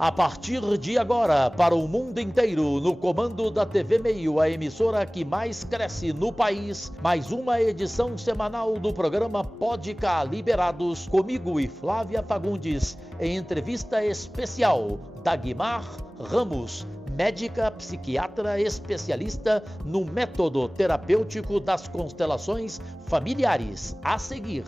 A partir de agora, para o mundo inteiro, no comando da TV Meio, a emissora que mais cresce no país, mais uma edição semanal do programa Pode Cá Liberados, comigo e Flávia Fagundes, em entrevista especial, Dagmar Ramos, médica psiquiatra especialista no método terapêutico das constelações familiares. A seguir.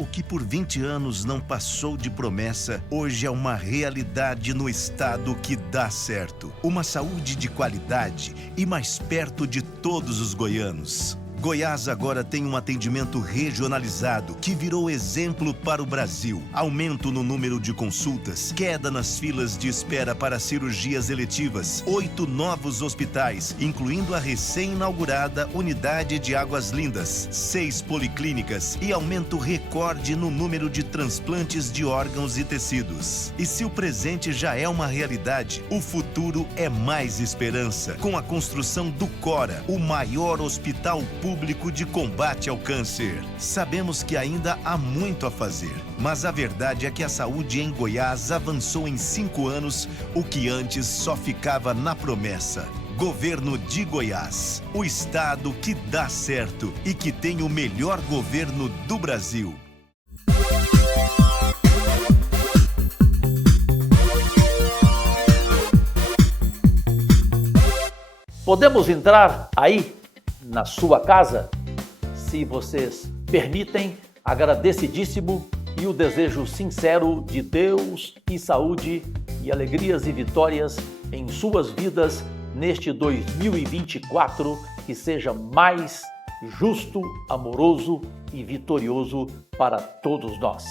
O que por 20 anos não passou de promessa, hoje é uma realidade no estado que dá certo. Uma saúde de qualidade e mais perto de todos os goianos. Goiás agora tem um atendimento regionalizado que virou exemplo para o Brasil. Aumento no número de consultas, queda nas filas de espera para cirurgias eletivas, 8 novos hospitais, incluindo a recém-inaugurada Unidade de Águas Lindas, 6 policlínicas e aumento recorde no número de transplantes de órgãos e tecidos. E se o presente já é uma realidade, o futuro é mais esperança, com a construção do Cora, o maior hospital público de combate ao câncer. Sabemos que ainda há muito a fazer, mas a verdade é que a saúde em Goiás avançou em 5 anos, o que antes só ficava na promessa. Governo de Goiás, o estado que dá certo e que tem o melhor governo do Brasil. Podemos entrar aí, na sua casa? Se vocês permitem, agradecidíssimo e o desejo sincero de Deus e saúde e alegrias e vitórias em suas vidas neste 2024, que seja mais justo, amoroso e vitorioso para todos nós.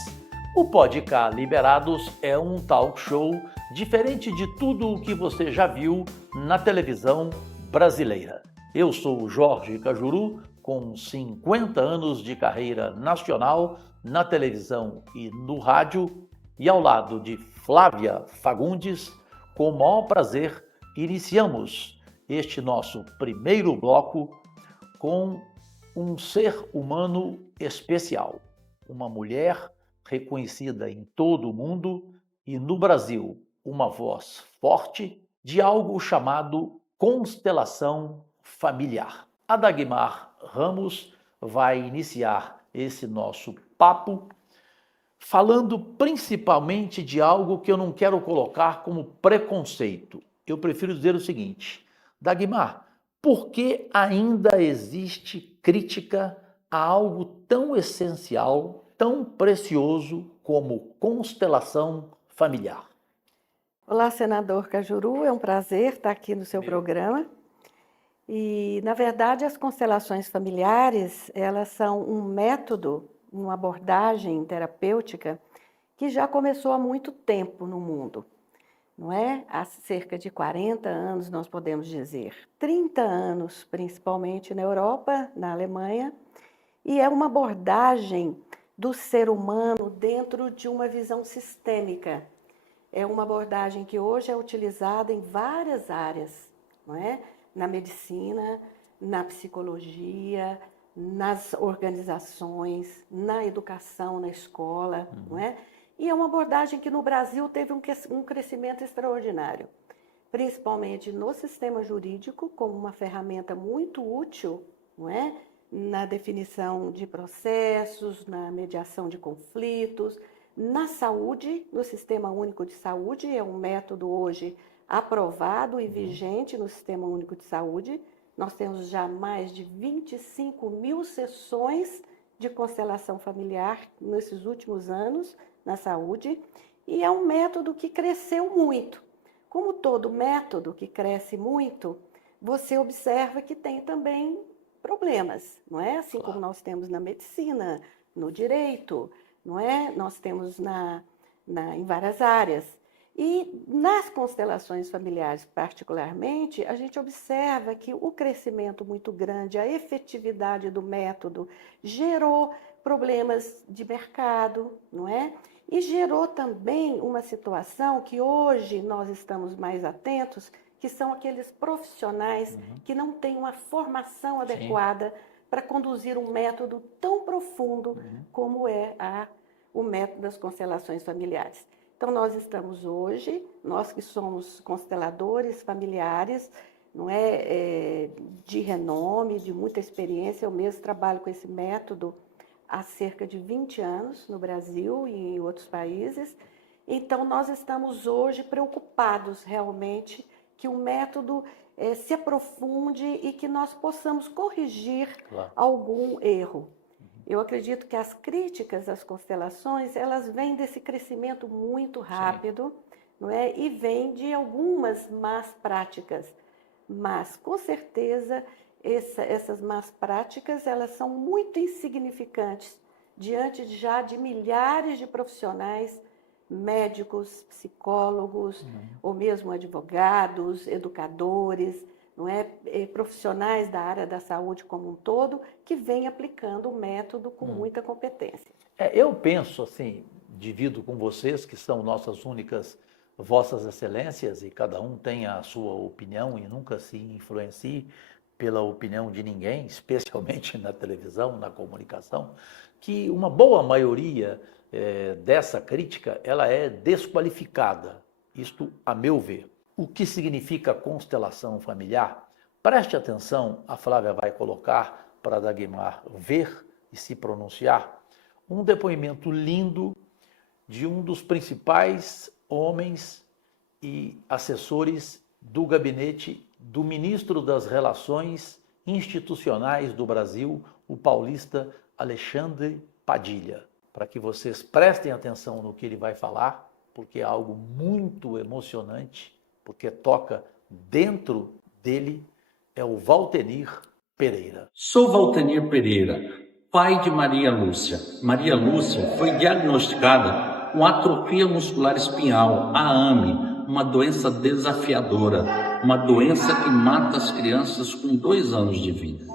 O Pode Cá Liberados é um talk show diferente de tudo o que você já viu na televisão brasileira. Eu sou o Jorge Cajuru, com 50 anos de carreira nacional na televisão e no rádio, e ao lado de Flávia Fagundes, com o maior prazer, iniciamos este nosso primeiro bloco com um ser humano especial, uma mulher reconhecida em todo o mundo e no Brasil, uma voz forte de algo chamado constelação familiar. A Dagmar Ramos vai iniciar esse nosso papo falando principalmente de algo que eu não quero colocar como preconceito. Eu prefiro dizer o seguinte: Dagmar, por que ainda existe crítica a algo tão essencial, tão precioso como constelação familiar? Olá, senador Cajuru, é um prazer estar aqui no seu programa. E, na verdade, as constelações familiares, elas são um método, uma abordagem terapêutica que já começou há muito tempo no mundo, não é? Há cerca de 40 anos, nós podemos dizer, 30 anos, principalmente na Europa, na Alemanha, e é uma abordagem do ser humano dentro de uma visão sistêmica. É uma abordagem que hoje é utilizada em várias áreas, não é? Na medicina, na psicologia, nas organizações, na educação, na escola, não é? E é uma abordagem que no Brasil teve um crescimento extraordinário, principalmente no sistema jurídico, como uma ferramenta muito útil, não é? Na definição de processos, na mediação de conflitos, na saúde, no Sistema Único de Saúde, é um método hoje aprovado e vigente no Sistema Único de Saúde. Nós temos já mais de 25 mil sessões de constelação familiar nesses últimos anos na saúde, e é um método que cresceu muito. Como todo método que cresce muito, você observa que tem também problemas, não é? Assim como nós temos na medicina, no direito, não é? Nós temos em várias áreas. E nas constelações familiares, particularmente, a gente observa que o crescimento muito grande, a efetividade do método gerou problemas de mercado, não é? E gerou também uma situação que hoje nós estamos mais atentos, que são aqueles profissionais que não têm uma formação adequada para conduzir um método tão profundo como é o método das constelações familiares. Então, nós estamos hoje, nós que somos consteladores familiares, não é, de renome, de muita experiência, eu mesmo trabalho com esse método há cerca de 20 anos no Brasil e em outros países. Então, nós estamos hoje preocupados realmente que o método se aprofunde e que nós possamos corrigir algum erro. Eu acredito que as críticas às constelações, elas vêm desse crescimento muito rápido, não é? E vêm de algumas más práticas. Mas, com certeza, essas más práticas, elas são muito insignificantes diante já de milhares de profissionais, médicos, psicólogos, ou mesmo advogados, educadores, não é? Profissionais da área da saúde como um todo, que vêm aplicando o método com muita competência. Eu penso assim, divido com vocês, que são nossas únicas vossas excelências, e cada um tem a sua opinião e nunca se influencie pela opinião de ninguém, especialmente na televisão, na comunicação, que uma boa maioria dessa crítica, ela é desqualificada, isto a meu ver. O que significa constelação familiar? Preste atenção, a Flávia vai colocar para Dagmar ver e se pronunciar, um depoimento lindo de um dos principais homens e assessores do gabinete do ministro das Relações Institucionais do Brasil, o paulista Alexandre Padilha, para que vocês prestem atenção no que ele vai falar, porque é algo muito emocionante, porque toca dentro dele, é o Valtenir Pereira. Sou Valtenir Pereira, pai de Maria Lúcia. Maria Lúcia foi diagnosticada com atrofia muscular espinhal, a AME, uma doença desafiadora, uma doença que mata as crianças com 2 anos de vida.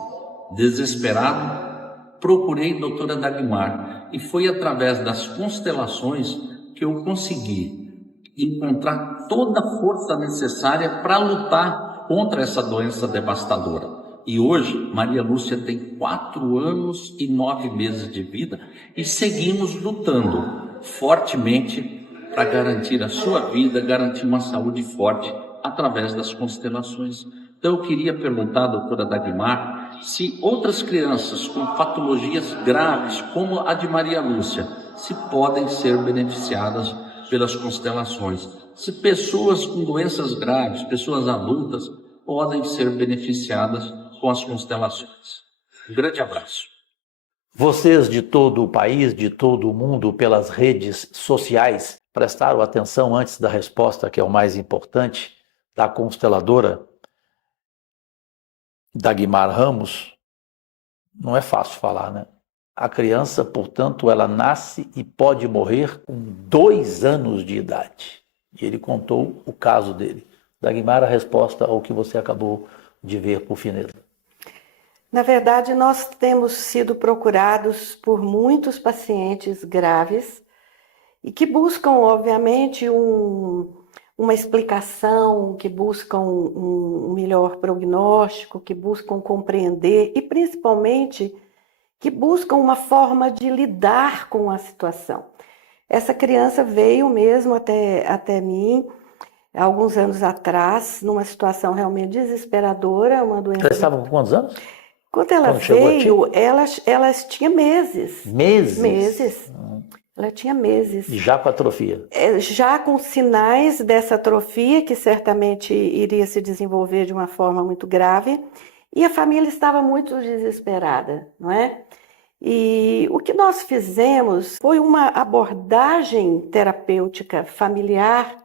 Desesperado, procurei a doutora Dagmar e foi através das constelações que eu consegui encontrar toda a força necessária para lutar contra essa doença devastadora. E hoje, Maria Lúcia tem 4 anos e 9 meses de vida e seguimos lutando fortemente para garantir a sua vida, garantir uma saúde forte através das constelações. Então eu queria perguntar à doutora Dagmar se outras crianças com patologias graves, como a de Maria Lúcia, se podem ser beneficiadas pelas constelações. Se pessoas com doenças graves, pessoas adultas, podem ser beneficiadas com as constelações. Um grande abraço. Vocês de todo o país, de todo o mundo, pelas redes sociais, prestaram atenção antes da resposta, que é o mais importante, da consteladora Dagmar Ramos. Não é fácil falar, né? A criança, portanto, ela nasce e pode morrer com 2 anos de idade. E ele contou o caso dele. Dagmar, a resposta ao que você acabou de ver, por fineza. Na verdade, nós temos sido procurados por muitos pacientes graves e que buscam, obviamente, uma explicação, que buscam um melhor prognóstico, que buscam compreender e, principalmente, que buscam uma forma de lidar com a situação. Essa criança veio mesmo até mim, alguns anos atrás, numa situação realmente desesperadora, uma doença... Ela estava com quantos anos? Quando ela veio, ela tinha meses. Meses? Meses. Ela tinha meses. Já com atrofia? Já com sinais dessa atrofia, que certamente iria se desenvolver de uma forma muito grave, e a família estava muito desesperada, não é? E o que nós fizemos foi uma abordagem terapêutica familiar,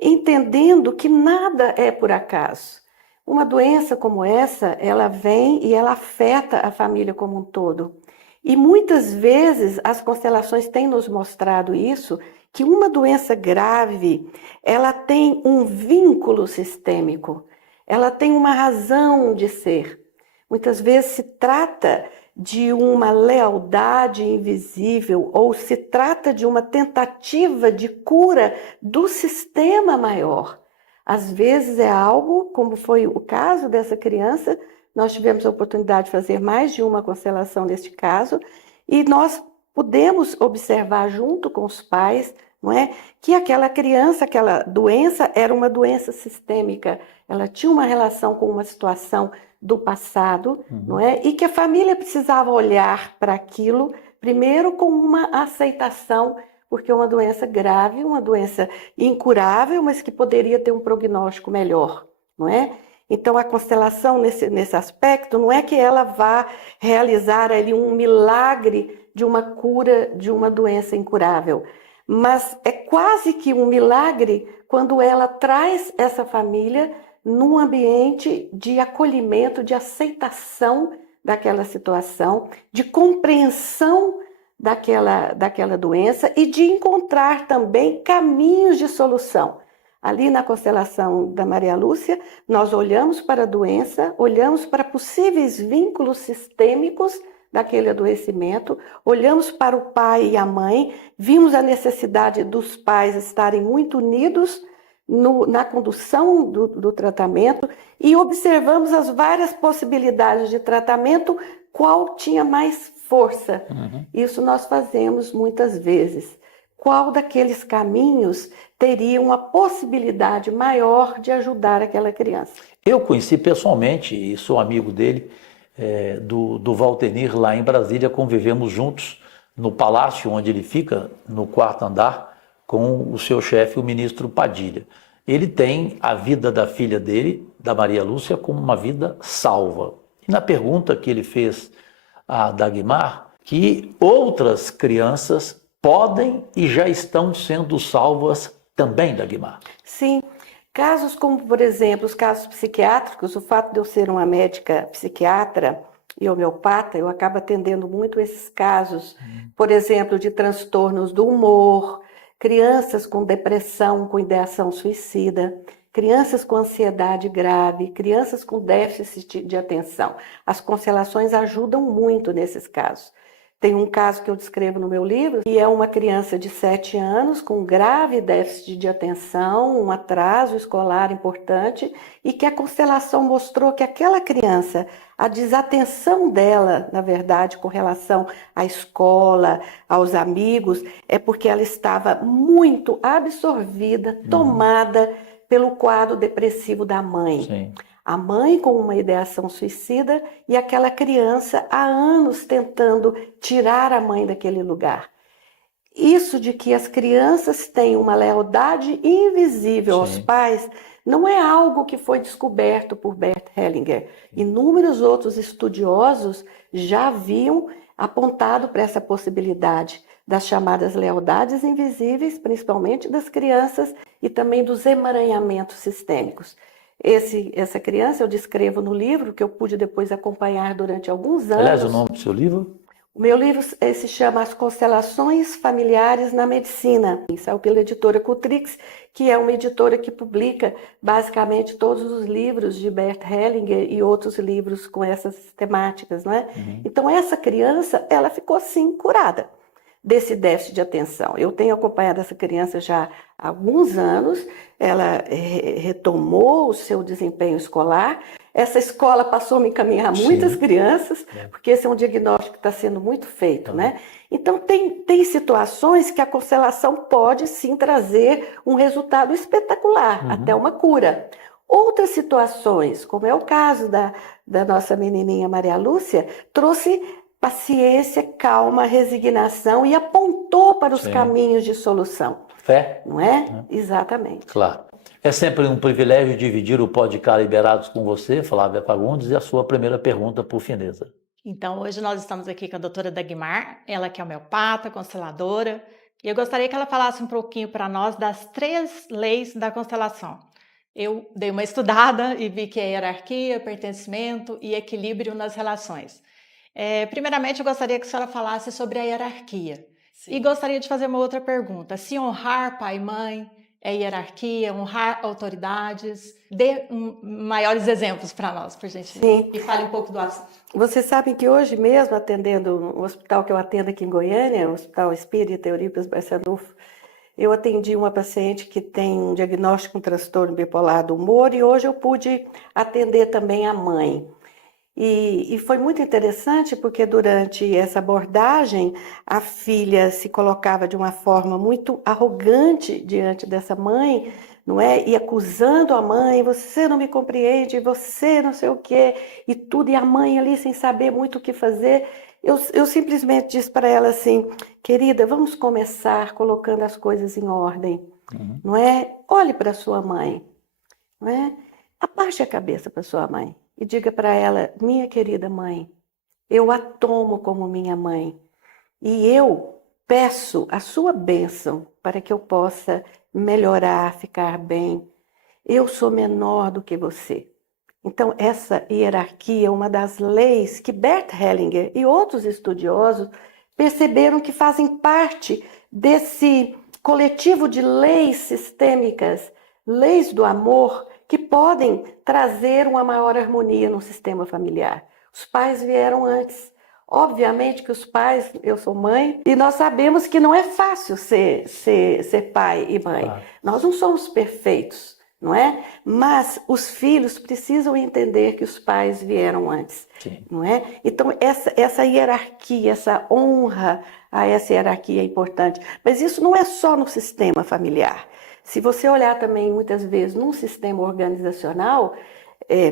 entendendo que nada é por acaso. Uma doença como essa, ela vem e ela afeta a família como um todo. E muitas vezes as constelações têm nos mostrado isso, que uma doença grave, ela tem um vínculo sistêmico, ela tem uma razão de ser. Muitas vezes se trata de uma lealdade invisível ou se trata de uma tentativa de cura do sistema maior. Às vezes é algo, como foi o caso dessa criança, nós tivemos a oportunidade de fazer mais de uma constelação neste caso, e nós pudemos observar junto com os pais, não é? Que aquela criança, aquela doença era uma doença sistêmica, ela tinha uma relação com uma situação do passado, não é? E que a família precisava olhar para aquilo, primeiro com uma aceitação, porque é uma doença grave, uma doença incurável, mas que poderia ter um prognóstico melhor, não é? Então, a constelação, nesse aspecto, não é que ela vá realizar ali um milagre de uma cura de uma doença incurável, mas é quase que um milagre quando ela traz essa família num ambiente de acolhimento, de aceitação daquela situação, de compreensão daquela doença e de encontrar também caminhos de solução. Ali na constelação da Maria Lúcia, nós olhamos para a doença, olhamos para possíveis vínculos sistêmicos daquele adoecimento, olhamos para o pai e a mãe, vimos a necessidade dos pais estarem muito unidos na condução do tratamento e observamos as várias possibilidades de tratamento, qual tinha mais força. Isso nós fazemos muitas vezes. Qual daqueles caminhos teria uma possibilidade maior de ajudar aquela criança? Eu conheci pessoalmente, e sou amigo dele, do Valtenir, lá em Brasília, convivemos juntos no palácio onde ele fica, no 4º andar, com o seu chefe, o ministro Padilha. Ele tem a vida da filha dele, da Maria Lúcia, como uma vida salva. E na pergunta que ele fez a Dagmar, que outras crianças podem e já estão sendo salvas também, Dagmar. Sim. Casos como, por exemplo, os casos psiquiátricos, o fato de eu ser uma médica psiquiatra e homeopata, eu acabo atendendo muito esses casos, por exemplo, de transtornos do humor, crianças com depressão, com ideação suicida, crianças com ansiedade grave, crianças com déficit de atenção. As constelações ajudam muito nesses casos. Tem um caso que eu descrevo no meu livro, que é uma criança de 7 anos com grave déficit de atenção, um atraso escolar importante, e que a constelação mostrou que aquela criança, a desatenção dela, na verdade, com relação à escola, aos amigos, é porque ela estava muito absorvida, tomada pelo quadro depressivo da mãe. Sim. A mãe com uma ideação suicida e aquela criança há anos tentando tirar a mãe daquele lugar. Isso de que as crianças têm uma lealdade invisível aos pais não é algo que foi descoberto por Bert Hellinger. Inúmeros outros estudiosos já haviam apontado para essa possibilidade das chamadas lealdades invisíveis, principalmente das crianças e também dos emaranhamentos sistêmicos. Essa criança eu descrevo no livro, que eu pude depois acompanhar durante alguns anos. Aliás, o nome do seu livro? O meu livro se chama As Constelações Familiares na Medicina. Saiu pela editora Cutrix, que é uma editora que publica basicamente todos os livros de Bert Hellinger e outros livros com essas temáticas, não é? Então essa criança, ela ficou sim curada desse déficit de atenção. Eu tenho acompanhado essa criança já há alguns anos, ela retomou o seu desempenho escolar, essa escola passou a me encaminhar muitas crianças, porque esse é um diagnóstico que está sendo muito feito, né? Então tem situações que a constelação pode sim trazer um resultado espetacular, até uma cura. Outras situações, como é o caso da nossa menininha Maria Lúcia, trouxe paciência, calma, resignação e apontou para os caminhos de solução. Fé. Não é? Exatamente. Claro. É sempre um privilégio dividir o Podcast Liberados com você, Flávia Fagundes, e a sua primeira pergunta, por fineza. Então, hoje nós estamos aqui com a doutora Dagmar, ela que é homeopata, consteladora, e eu gostaria que ela falasse um pouquinho para nós das 3 leis da constelação. Eu dei uma estudada e vi que é hierarquia, pertencimento e equilíbrio nas relações. Primeiramente, eu gostaria que a senhora falasse sobre a hierarquia. Sim. E gostaria de fazer uma outra pergunta. Se honrar pai e mãe é hierarquia, honrar autoridades? Dê maiores exemplos para nós, por gentileza. Sim. E fale um pouco do assunto. Vocês sabem que hoje mesmo, atendendo no hospital que eu atendo aqui em Goiânia, o Hospital Espírita Eurípides Barçanufo, eu atendi uma paciente que tem um diagnóstico com transtorno bipolar do humor e hoje eu pude atender também a mãe. E foi muito interessante porque durante essa abordagem a filha se colocava de uma forma muito arrogante diante dessa mãe, não é? E acusando a mãe, você não me compreende, você não sei o quê, e tudo, e a mãe ali sem saber muito o que fazer. Eu simplesmente disse para ela assim, querida, vamos começar colocando as coisas em ordem, não é? Olhe para sua mãe, não é? Abaixe a cabeça para sua mãe e diga para ela, minha querida mãe, eu a tomo como minha mãe e eu peço a sua bênção para que eu possa melhorar, ficar bem. Eu sou menor do que você. Então, essa hierarquia é uma das leis que Bert Hellinger e outros estudiosos perceberam que fazem parte desse coletivo de leis sistêmicas, leis do amor, que podem trazer uma maior harmonia no sistema familiar. Os pais vieram antes. Obviamente que os pais, eu sou mãe, e nós sabemos que não é fácil ser pai e mãe. Claro. Nós não somos perfeitos, não é? Mas os filhos precisam entender que os pais vieram antes, Sim. não é? Então, essa hierarquia, essa honra a essa hierarquia é importante. Mas isso não é só no sistema familiar. Se você olhar também, muitas vezes, num sistema organizacional,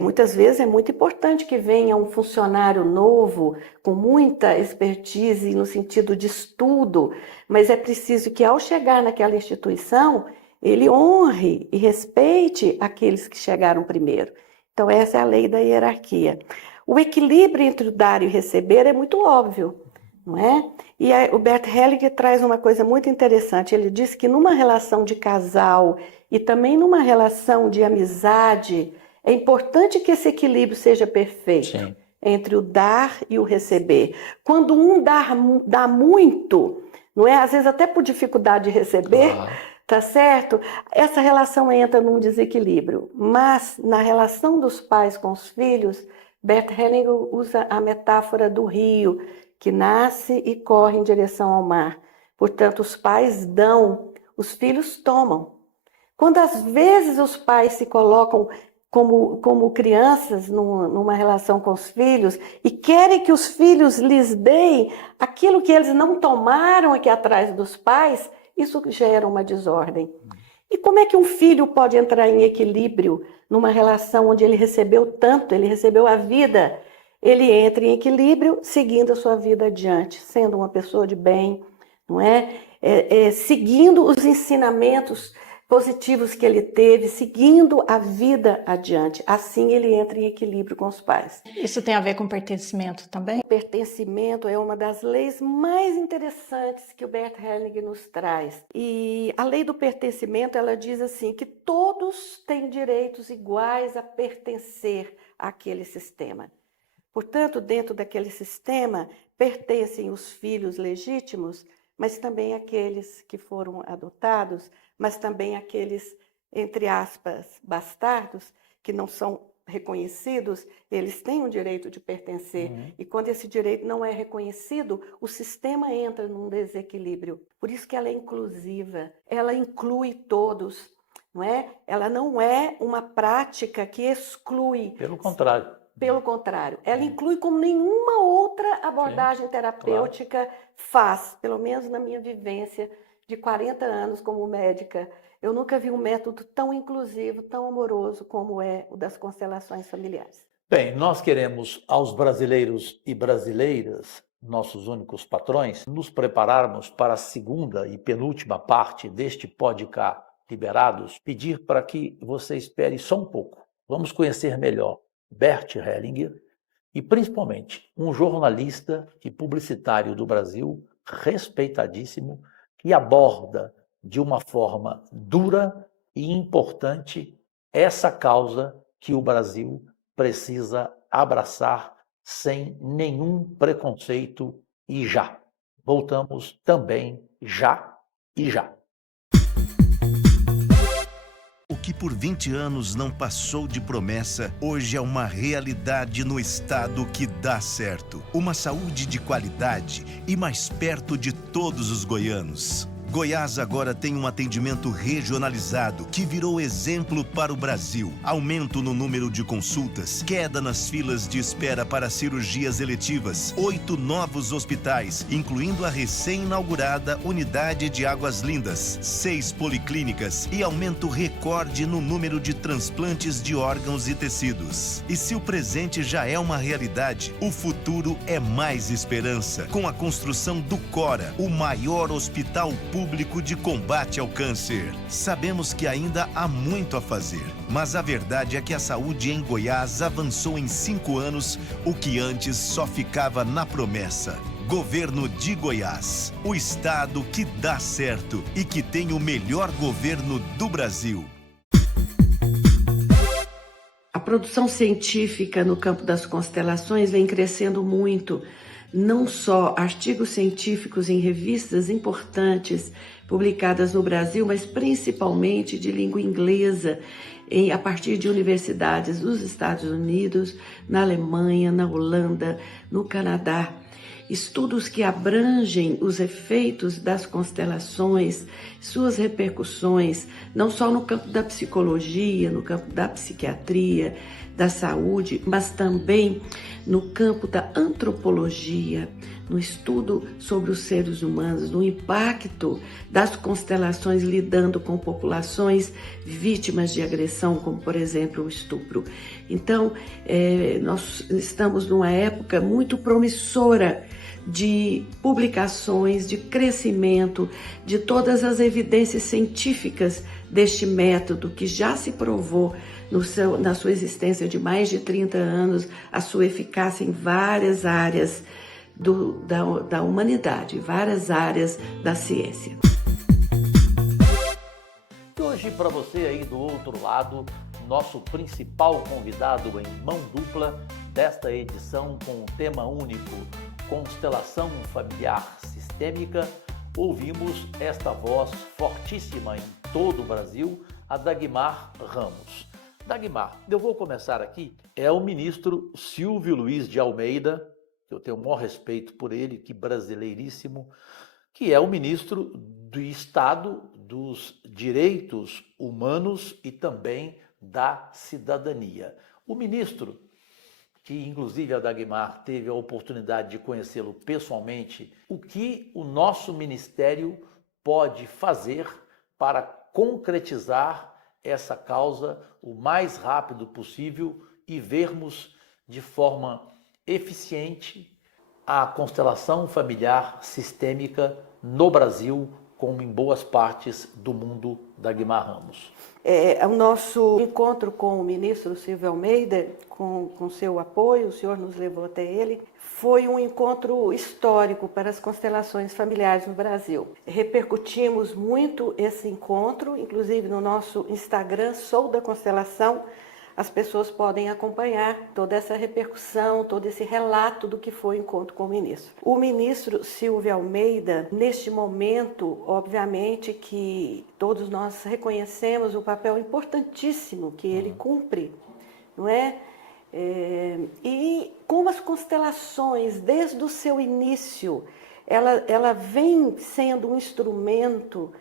muitas vezes é muito importante que venha um funcionário novo, com muita expertise no sentido de estudo, mas é preciso que, ao chegar naquela instituição, ele honre e respeite aqueles que chegaram primeiro. Então, essa é a lei da hierarquia. O equilíbrio entre o dar e o receber é muito óbvio, não é? E o Bert Hellinger traz uma coisa muito interessante. Ele diz que numa relação de casal e também numa relação de amizade, é importante que esse equilíbrio seja perfeito. Sim. Entre o dar e o receber. Quando um dá muito, não é? Às vezes até por dificuldade de receber, Claro. tá certo? Essa relação entra num desequilíbrio. Mas na relação dos pais com os filhos, Bert Hellinger usa a metáfora do rio, que nasce e corre em direção ao mar. Portanto, os pais dão, os filhos tomam. Quando às vezes os pais se colocam como crianças numa relação com os filhos e querem que os filhos lhes deem aquilo que eles não tomaram aqui atrás dos pais, isso gera uma desordem. E como é que um filho pode entrar em equilíbrio numa relação onde ele recebeu tanto, ele recebeu a vida? Ele entra em equilíbrio seguindo a sua vida adiante, sendo uma pessoa de bem, não é? Seguindo os ensinamentos positivos que ele teve, seguindo a vida adiante. Assim ele entra em equilíbrio com os pais. Isso tem a ver com pertencimento também? O pertencimento é uma das leis mais interessantes que o Bert Hellinger nos traz. E a lei do pertencimento, ela diz assim, que todos têm direitos iguais a pertencer àquele sistema. Portanto, dentro daquele sistema, pertencem os filhos legítimos, mas também aqueles que foram adotados, mas também aqueles, entre aspas, bastardos, que não são reconhecidos, eles têm o direito de pertencer. E quando esse direito não é reconhecido, o sistema entra num desequilíbrio. Por isso que ela é inclusiva, ela inclui todos, não é? Ela não é uma prática que exclui. Pelo contrário. Pelo contrário, ela inclui como nenhuma outra abordagem terapêutica faz, pelo menos na minha vivência de 40 anos como médica. Eu nunca vi um método tão inclusivo, tão amoroso como é o das constelações familiares. Bem, nós queremos aos brasileiros e brasileiras, nossos únicos patrões, nos prepararmos para a segunda e penúltima parte deste podcast Liberados, pedir para que você espere só um pouco. Vamos conhecer melhor Bert Hellinger e, principalmente, um jornalista e publicitário do Brasil, respeitadíssimo, que aborda de uma forma dura e importante essa causa que o Brasil precisa abraçar sem nenhum preconceito e já. Voltamos também já e já. O que por 20 anos não passou de promessa, hoje é uma realidade no estado que dá certo. Uma saúde de qualidade e mais perto de todos os goianos. Goiás agora tem um atendimento regionalizado que virou exemplo para o Brasil. Aumento no número de consultas, queda nas filas de espera para cirurgias eletivas, 8 novos hospitais, incluindo a recém-inaugurada Unidade de Águas Lindas, 6 policlínicas e aumento recorde no número de transplantes de órgãos e tecidos. E se o presente já é uma realidade, o futuro é mais esperança, com a construção do Cora, o maior hospital público de combate ao câncer. Sabemos que ainda há muito a fazer, mas a verdade é que a saúde em Goiás avançou em 5 anos, o que antes só ficava na promessa. Governo de Goiás, o estado que dá certo e que tem o melhor governo do Brasil. A produção científica no campo das constelações vem crescendo muito. Não só artigos científicos em revistas importantes publicadas no Brasil, mas principalmente de língua inglesa, a partir de universidades dos Estados Unidos, na Alemanha, na Holanda, no Canadá. Estudos que abrangem os efeitos das constelações, suas repercussões, não só no campo da psicologia, no campo da psiquiatria, da saúde, mas também no campo da antropologia, no estudo sobre os seres humanos, no impacto das constelações lidando com populações vítimas de agressão, como por exemplo o estupro. Então, nós estamos numa época muito promissora de publicações, de crescimento, de todas as evidências científicas deste método que já se provou na sua existência de mais de 30 anos, a sua eficácia em várias áreas da humanidade, várias áreas da ciência. E hoje, para você aí do outro lado, nosso principal convidado em mão dupla desta edição com um tema único, Constelação Familiar Sistêmica, ouvimos esta voz fortíssima em todo o Brasil, a Dagmar Ramos. Dagmar, eu vou começar aqui, é o ministro Silvio Luiz de Almeida, que eu tenho o maior respeito por ele, que brasileiríssimo, que é o ministro do Estado dos Direitos Humanos e também da Cidadania. O ministro, que inclusive a Dagmar teve a oportunidade de conhecê-lo pessoalmente, o que o nosso ministério pode fazer para concretizar essa causa o mais rápido possível e vermos de forma eficiente a constelação familiar sistêmica no Brasil, como em boas partes do mundo, Dagmar Ramos. O nosso encontro com o ministro Silvio Almeida, com seu apoio, o senhor nos levou até ele, foi um encontro histórico para as constelações familiares no Brasil. Repercutimos muito esse encontro, inclusive no nosso Instagram, Sou da Constelação, as pessoas podem acompanhar toda essa repercussão, todo esse relato do que foi o encontro com o ministro. O ministro Silvio Almeida, neste momento, obviamente que todos nós reconhecemos o papel importantíssimo que ele cumpre, não é? E como as constelações, desde o seu início, ela vem sendo um instrumento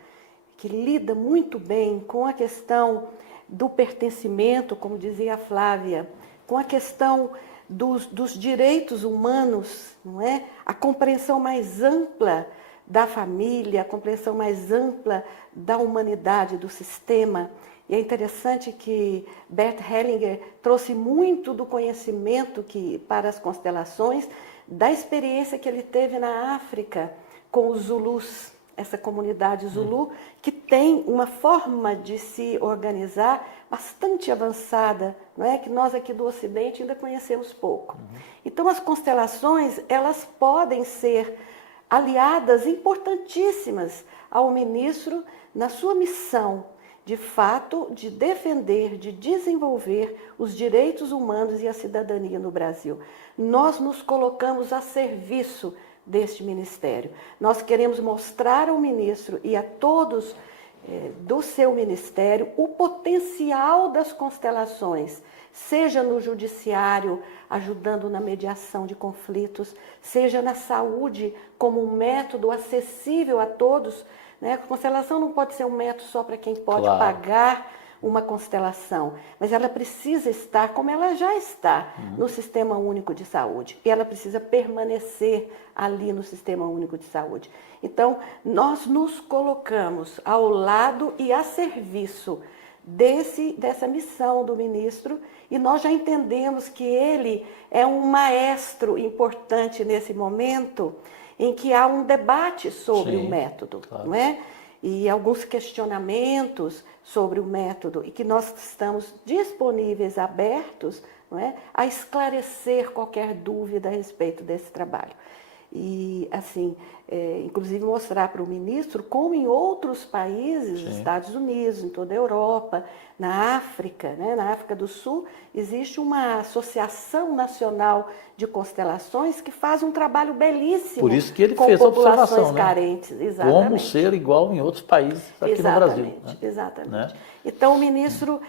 que lida muito bem com a questão do pertencimento, como dizia a Flávia, com a questão dos direitos humanos, não é? A compreensão mais ampla da família, a compreensão mais ampla da humanidade, do sistema. E é interessante que Bert Hellinger trouxe muito do conhecimento para as constelações, da experiência que ele teve na África com os Zulus, essa comunidade Zulu, que tem uma forma de se organizar bastante avançada, não é? Que nós aqui do Ocidente ainda conhecemos pouco. Então, as constelações, elas podem ser aliadas importantíssimas ao ministro na sua missão, de fato, de defender, de desenvolver os direitos humanos e a cidadania no Brasil. Nós nos colocamos a serviço deste ministério. Nós queremos mostrar ao ministro e a todos do seu ministério o potencial das constelações, seja no judiciário, ajudando na mediação de conflitos, seja na saúde como um método acessível a todos, né? A constelação não pode ser um método só para quem pode pagar uma constelação, mas ela precisa estar, como ela já está, no Sistema Único de Saúde, e ela precisa permanecer ali no Sistema Único de Saúde. Então, nós nos colocamos ao lado e a serviço dessa missão do ministro, e nós já entendemos que ele é um maestro importante nesse momento em que há um debate sobre o método, não é? E alguns questionamentos sobre o método, e que nós estamos disponíveis, abertos, não é, a esclarecer qualquer dúvida a respeito desse trabalho. E, assim, inclusive mostrar para o ministro como em outros países, nos Estados Unidos, em toda a Europa, na África, né, na África do Sul, existe uma Associação Nacional de Constelações que faz um trabalho belíssimo. Por isso que ele com fez populações a observação, né? carentes. Exatamente. Como ser igual em outros países aqui no Brasil. Né? Exatamente. Né? Então, o ministro,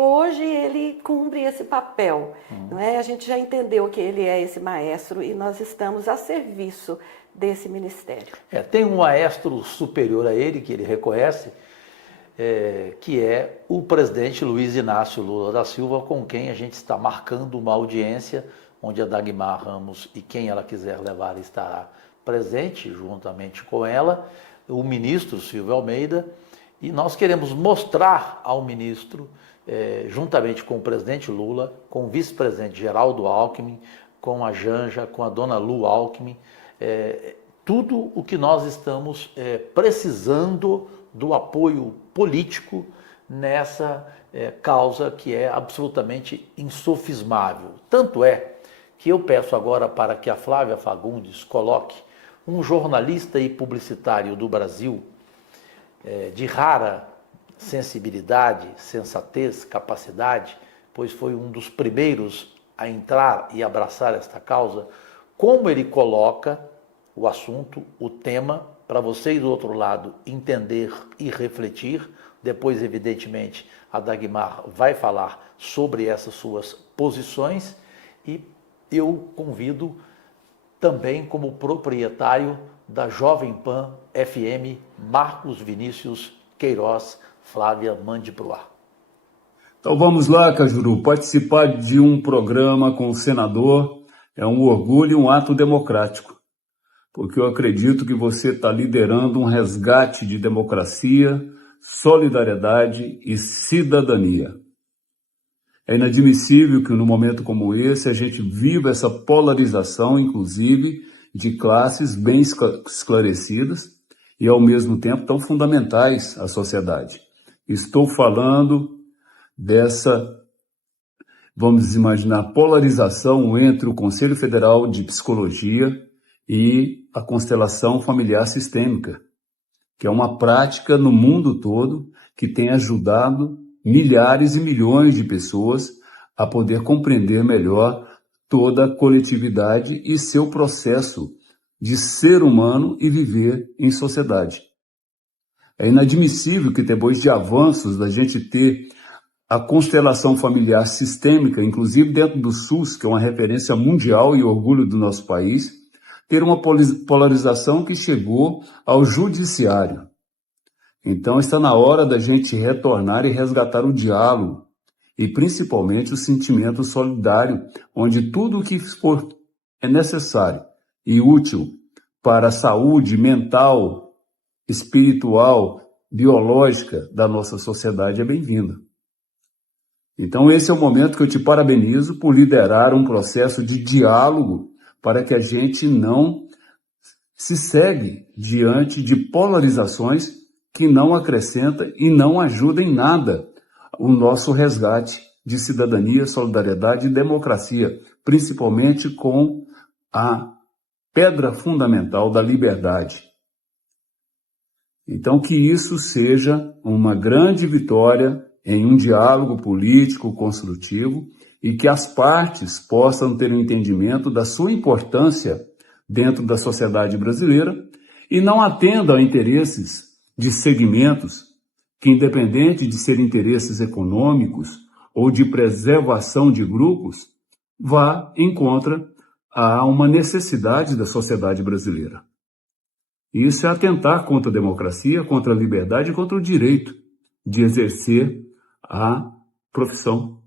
hoje ele cumpre esse papel. Não é? A gente já entendeu que ele é esse maestro e nós estamos a serviço desse ministério. Tem um maestro superior a ele, que ele reconhece, que é o presidente Luiz Inácio Lula da Silva, com quem a gente está marcando uma audiência, onde a Dagmar Ramos e quem ela quiser levar estará presente, juntamente com ela, o ministro Silvio Almeida, e nós queremos mostrar ao ministro, juntamente com o presidente Lula, com o vice-presidente Geraldo Alckmin, com a Janja, com a dona Lu Alckmin, tudo o que nós estamos precisando do apoio político nessa causa que é absolutamente insofismável. Tanto é que eu peço agora para que a Flávia Fagundes coloque um jornalista e publicitário do Brasil de rara sensibilidade, sensatez, capacidade, pois foi um dos primeiros a entrar e abraçar esta causa, como ele coloca o assunto, o tema, para vocês do outro lado entender e refletir. Depois, evidentemente, a Dagmar vai falar sobre essas suas posições e eu convido também como proprietário da Jovem Pan FM, Marcos Vinícius Queiroz. Flávia, mande para o ar. Então vamos lá, Cajuru, participar de um programa com o senador é um orgulho e um ato democrático, porque eu acredito que você está liderando um resgate de democracia, solidariedade e cidadania. É inadmissível que num momento como esse a gente viva essa polarização, inclusive, de classes bem esclarecidas e ao mesmo tempo tão fundamentais à sociedade. Estou falando dessa, vamos imaginar, polarização entre o Conselho Federal de Psicologia e a constelação familiar sistêmica, que é uma prática no mundo todo que tem ajudado milhares e milhões de pessoas a poder compreender melhor toda a coletividade e seu processo de ser humano e viver em sociedade. É inadmissível que depois de avanços da gente ter a constelação familiar sistêmica, inclusive dentro do SUS, que é uma referência mundial e orgulho do nosso país, ter uma polarização que chegou ao judiciário. Então está na hora da gente retornar e resgatar o diálogo e principalmente o sentimento solidário, onde tudo o que for necessário e útil para a saúde mental, espiritual, biológica da nossa sociedade é bem-vindo. Então esse é o momento que eu te parabenizo por liderar um processo de diálogo para que a gente não se segue diante de polarizações que não acrescenta e não ajuda em nada o nosso resgate de cidadania, solidariedade e democracia, principalmente com a pedra fundamental da liberdade. Então, que isso seja uma grande vitória em um diálogo político construtivo e que as partes possam ter um entendimento da sua importância dentro da sociedade brasileira e não atendam a interesses de segmentos que, independente de ser interesses econômicos ou de preservação de grupos, vá em contra a uma necessidade da sociedade brasileira. Isso é atentar contra a democracia, contra a liberdade e contra o direito de exercer a profissão.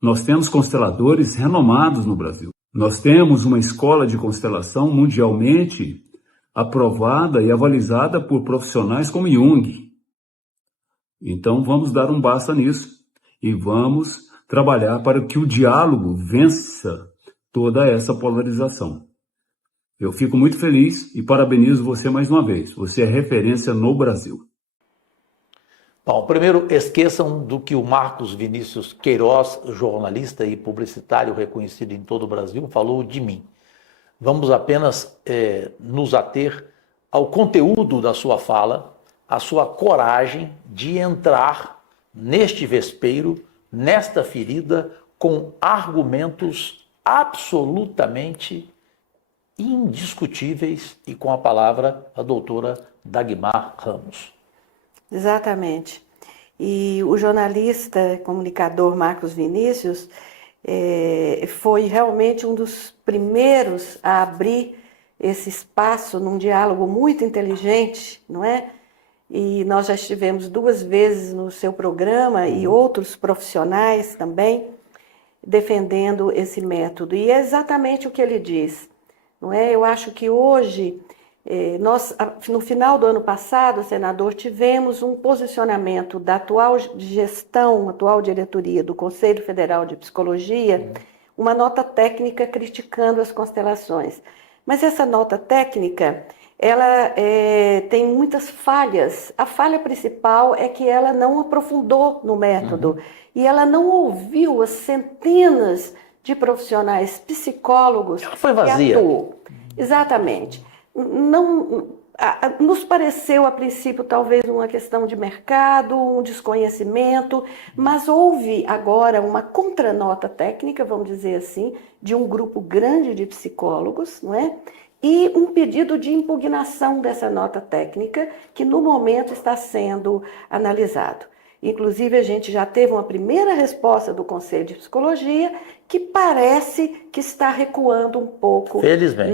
Nós temos consteladores renomados no Brasil. Nós temos uma escola de constelação mundialmente aprovada e avalizada por profissionais como Jung. Então vamos dar um basta nisso e vamos trabalhar para que o diálogo vença toda essa polarização. Eu fico muito feliz e parabenizo você mais uma vez. Você é referência no Brasil. Bom, primeiro, esqueçam do que o Marcos Vinícius Queiroz, jornalista e publicitário reconhecido em todo o Brasil, falou de mim. Vamos apenas nos ater ao conteúdo da sua fala, a sua coragem de entrar neste vespeiro, nesta ferida, com argumentos absolutamente indiscutíveis e com a palavra a doutora Dagmar Ramos. Exatamente. E o jornalista, comunicador Marcos Vinícius foi realmente um dos primeiros a abrir esse espaço num diálogo muito inteligente, não é? E nós já estivemos 2 vezes no seu programa e outros profissionais também defendendo esse método. E é exatamente o que ele diz, não é? Eu acho que hoje, nós, no final do ano passado, senador, tivemos um posicionamento da atual gestão, atual diretoria do Conselho Federal de Psicologia, uma nota técnica criticando as constelações. Mas essa nota técnica, ela tem muitas falhas. A falha principal é que ela não aprofundou no método e ela não ouviu as centenas de profissionais psicólogos ela foi vazia. que atuam. Exatamente. Não, nos pareceu a princípio talvez uma questão de mercado, um desconhecimento, mas houve agora uma contranota técnica, vamos dizer assim, de um grupo grande de psicólogos, não é? E um pedido de impugnação dessa nota técnica, que no momento está sendo analisado. Inclusive, a gente já teve uma primeira resposta do Conselho de Psicologia, que parece que está recuando um pouco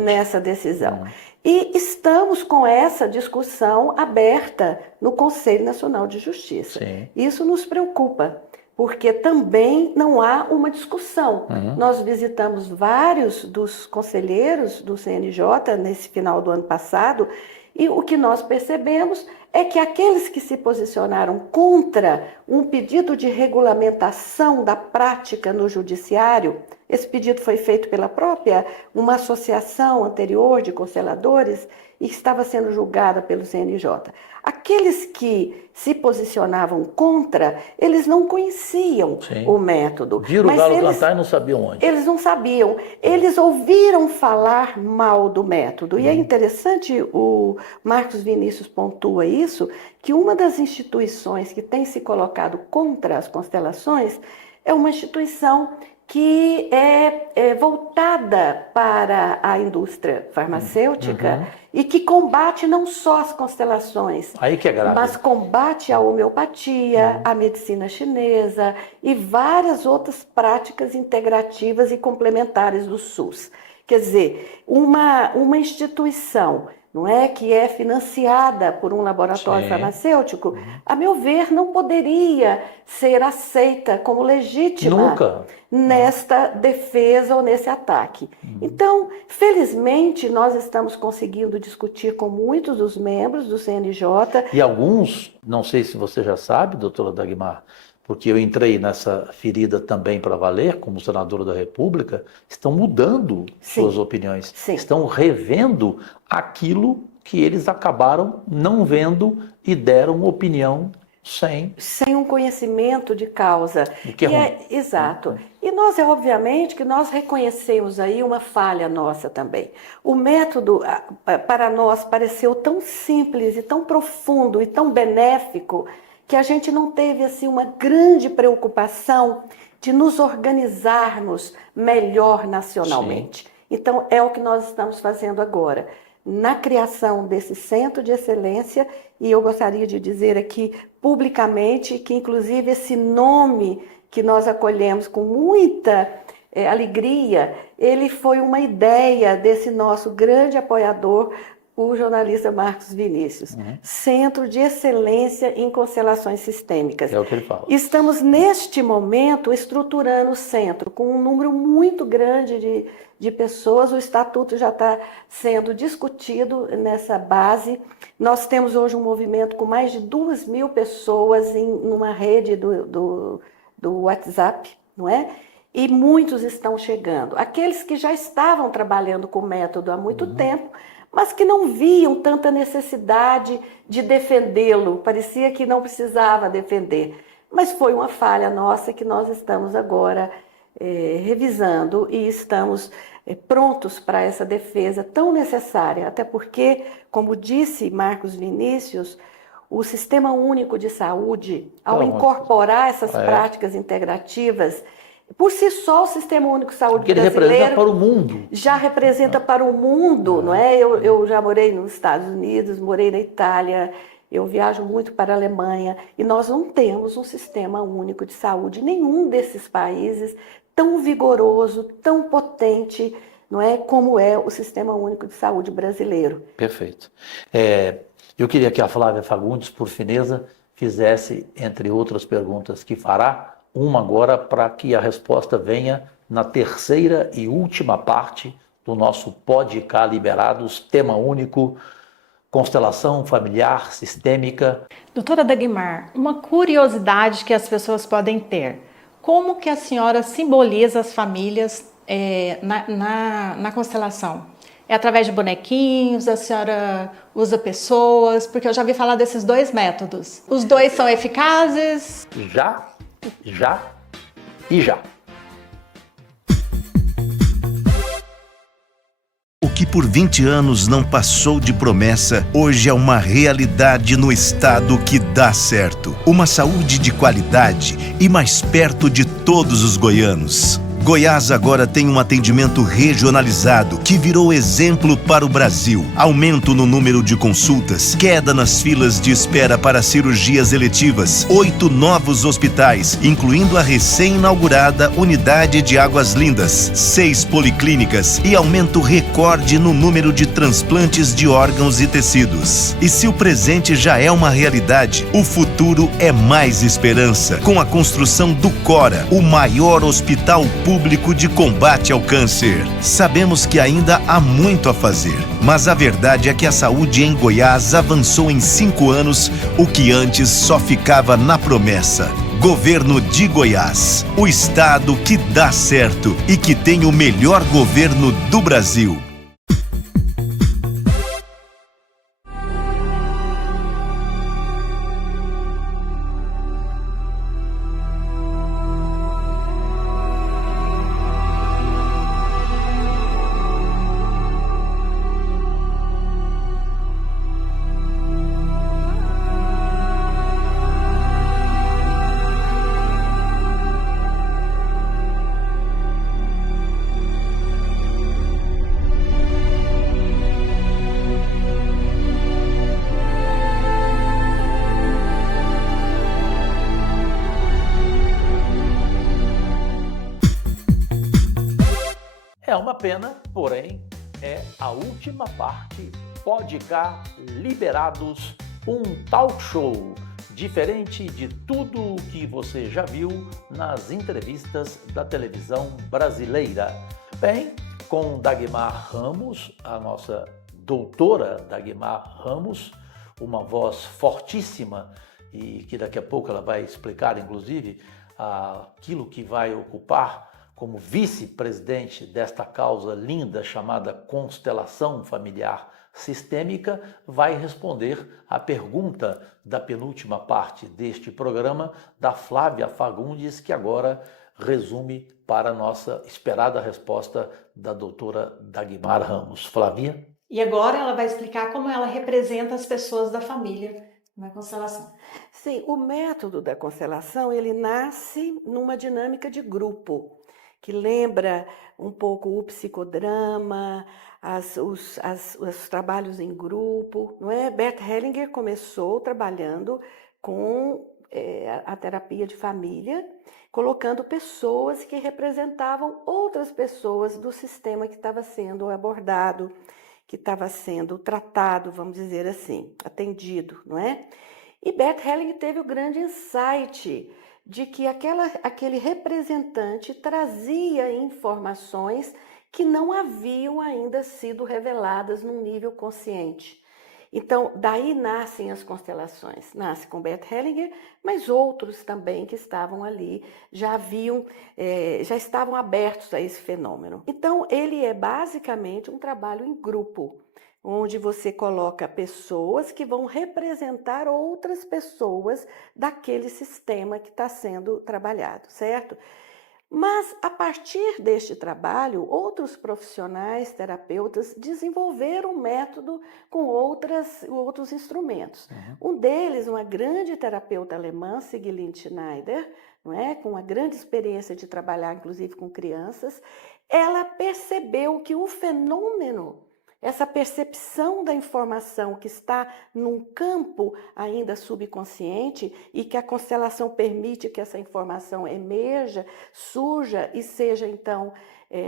nessa decisão. E estamos com essa discussão aberta no Conselho Nacional de Justiça. Sim. Isso nos preocupa, porque também não há uma discussão. Nós visitamos vários dos conselheiros do CNJ nesse final do ano passado, e o que nós percebemos é que aqueles que se posicionaram contra um pedido de regulamentação da prática no judiciário, esse pedido foi feito pela própria, uma associação anterior de consteladores e estava sendo julgada pelo CNJ. Aqueles que se posicionavam contra, eles não conheciam o método. Viram o galo cantar e não sabiam onde. Eles não sabiam. Eles ouviram falar mal do método. E é interessante, o Marcos Vinícius pontua isso, que uma das instituições que tem se colocado contra as constelações é uma instituição que é voltada para a indústria farmacêutica e que combate não só as constelações, aí que é grave, mas combate a homeopatia, a medicina chinesa e várias outras práticas integrativas e complementares do SUS. Quer dizer, uma instituição, não é, que é financiada por um laboratório farmacêutico, a meu ver, não poderia ser aceita como legítima nesta defesa ou nesse ataque. Então, felizmente, nós estamos conseguindo discutir com muitos dos membros do CNJ. E alguns, não sei se você já sabe, doutora Dagmar, porque eu entrei nessa ferida também para valer, como senadora da República, estão mudando suas opiniões, estão revendo aquilo que eles acabaram não vendo e deram opinião sem um conhecimento de causa. O que é ruim. Exato. E nós, obviamente, que nós reconhecemos aí uma falha nossa também. O método, para nós, pareceu tão simples e tão profundo e tão benéfico que a gente não teve assim uma grande preocupação de nos organizarmos melhor nacionalmente. Então, é o que nós estamos fazendo agora. na criação desse centro de excelência, e eu gostaria de dizer aqui publicamente que, inclusive, esse nome que nós acolhemos com muita alegria, ele foi uma ideia desse nosso grande apoiador, o jornalista Marcos Vinícius. Centro de Excelência em Constelações Sistêmicas. É o que ele fala. Estamos, neste momento, estruturando o centro com um número muito grande de pessoas. O estatuto já está sendo discutido nessa base. Nós temos hoje um movimento com mais de 2.000 pessoas em uma rede do WhatsApp, não é? E muitos estão chegando. Aqueles que já estavam trabalhando com o método há muito tempo, mas que não viam tanta necessidade de defendê-lo, parecia que não precisava defender. Mas foi uma falha nossa que nós estamos agora revisando e estamos prontos para essa defesa tão necessária, até porque, como disse Marcos Vinícius, o Sistema Único de Saúde, ao incorporar essas práticas integrativas, por si só, o Sistema Único de Saúde Porque ele representa para o mundo. Já representa para o mundo, não é? Eu já morei nos Estados Unidos, morei na Itália, eu viajo muito para a Alemanha, e nós não temos um Sistema Único de Saúde, nenhum desses países tão vigoroso, tão potente, não é? Como é o Sistema Único de Saúde brasileiro. Perfeito. Eu queria que a Flávia Fagundes, por fineza, fizesse, entre outras perguntas que fará, uma agora para que a resposta venha na terceira e última parte do nosso Pod-K Liberados, tema único, constelação familiar sistêmica. Doutora Dagmar, uma curiosidade que as pessoas podem ter. Como que a senhora simboliza as famílias na constelação? É através de bonequinhos? A senhora usa pessoas? Porque eu já ouvi falar desses dois métodos. Os dois são eficazes? Já e já. O que por 20 anos não passou de promessa, hoje é uma realidade no estado que dá certo. Uma saúde de qualidade e mais perto de todos os goianos. Goiás agora tem um atendimento regionalizado que virou exemplo para o Brasil. Aumento no número de consultas, queda nas filas de espera para cirurgias eletivas, 8 novos hospitais, incluindo a recém-inaugurada Unidade de Águas Lindas, 6 policlínicas e aumento recorde no número de transplantes de órgãos e tecidos. E se o presente já é uma realidade, o futuro é mais esperança, com a construção do Cora, o maior hospital público de combate ao câncer. Sabemos que ainda há muito a fazer, mas a verdade é que a saúde em Goiás avançou em 5 anos, o que antes só ficava na promessa. Governo de Goiás, o estado que dá certo e que tem o melhor governo do Brasil. É uma pena, porém, é a última parte Pod-K Liberados, um talk show diferente de tudo o que você já viu nas entrevistas da televisão brasileira. Bem, com Dagmar Ramos, a nossa doutora Dagmar Ramos, uma voz fortíssima e que daqui a pouco ela vai explicar, inclusive, aquilo que vai ocupar como vice-presidente desta causa linda chamada constelação familiar sistêmica, vai responder à pergunta da penúltima parte deste programa da Flávia Fagundes, que agora resume para a nossa esperada resposta da doutora Dagmar Ramos. Flávia? E agora ela vai explicar como ela representa as pessoas da família na constelação. Sim, o método da constelação, ele nasce numa dinâmica de grupo. que lembra um pouco o psicodrama, os trabalhos em grupo, não é? Bert Hellinger começou trabalhando com a terapia de família, colocando pessoas que representavam outras pessoas do sistema que estava sendo abordado, que estava sendo tratado, vamos dizer assim, atendido, não é? E Bert Hellinger teve o grande insight de que aquele representante trazia informações que não haviam ainda sido reveladas num nível consciente. Então, daí nascem as constelações. Nasce com Bert Hellinger, mas outros também que estavam ali já estavam abertos a esse fenômeno. Então, ele é basicamente um trabalho em grupo, onde você coloca pessoas que vão representar outras pessoas daquele sistema que está sendo trabalhado, certo? Mas, a partir deste trabalho, outros profissionais, terapeutas, desenvolveram um método com outros instrumentos. Um deles, uma grande terapeuta alemã, Siglinde Schneider, não é? Com uma grande experiência de trabalhar, inclusive, com crianças, ela percebeu que o fenômeno, essa percepção da informação que está num campo ainda subconsciente e que a constelação permite que essa informação emerja, surja e seja então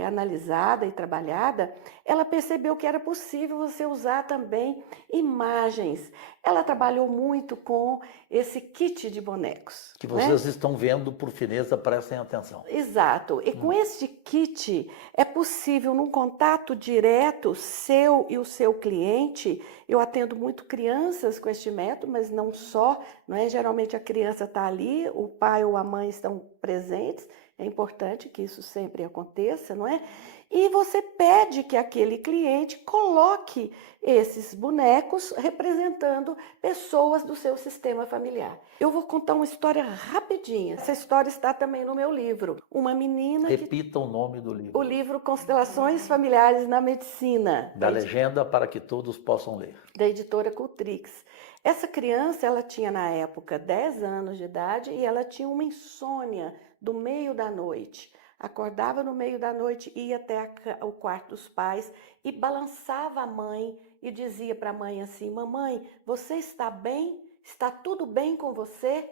analisada e trabalhada, ela percebeu que era possível você usar também imagens. Ela trabalhou muito com esse kit de bonecos. Que vocês estão vendo, por fineza, prestem atenção. Exato. E com este kit é possível, num contato direto seu e o seu cliente, eu atendo muito crianças com este método, mas não só, não é? Geralmente a criança está ali, o pai ou a mãe estão presentes, é importante que isso sempre aconteça, não é? E você pede que aquele cliente coloque esses bonecos representando pessoas do seu sistema familiar. Eu vou contar uma história rapidinha. Essa história está também no meu livro. Uma menina Repita o nome do livro. O livro Constelações Familiares na Medicina. Da legenda para que todos possam ler. Da editora Cultrix. Essa criança, ela tinha na época 10 anos de idade e ela tinha uma insônia do meio da noite. Acordava no meio da noite, ia até o quarto dos pais e balançava a mãe e dizia para a mãe assim: mamãe, você está bem? Está tudo bem com você?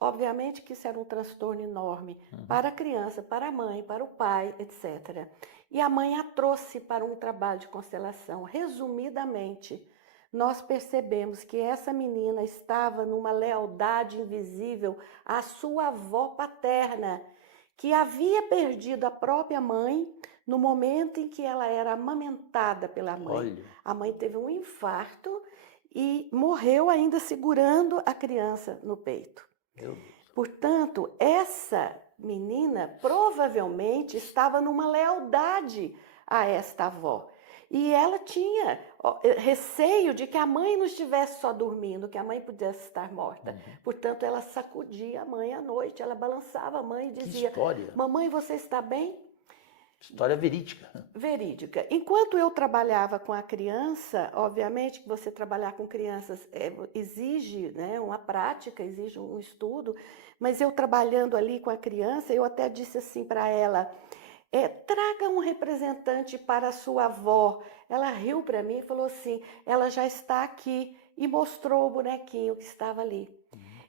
Obviamente que isso era um transtorno enorme para a criança, para a mãe, para o pai, etc. E a mãe a trouxe para um trabalho de constelação. Resumidamente, nós percebemos que essa menina estava numa lealdade invisível à sua avó paterna, que havia perdido a própria mãe no momento em que ela era amamentada pela mãe. Olha. A mãe teve um infarto e morreu ainda segurando a criança no peito. Meu Deus. Portanto, essa menina provavelmente estava numa lealdade a esta avó. E ela tinha receio de que a mãe não estivesse só dormindo, que a mãe pudesse estar morta. Portanto, ela sacudia a mãe à noite, ela balançava a mãe e dizia: Que história. mamãe, você está bem? História verídica. Verídica. Enquanto eu trabalhava com a criança, obviamente que você trabalhar com crianças exige, né, uma prática, exige um estudo, mas eu trabalhando ali com a criança, eu até disse assim para ela: traga um representante para a sua avó. Ela riu para mim e falou assim: ela já está aqui, e mostrou o bonequinho que estava ali.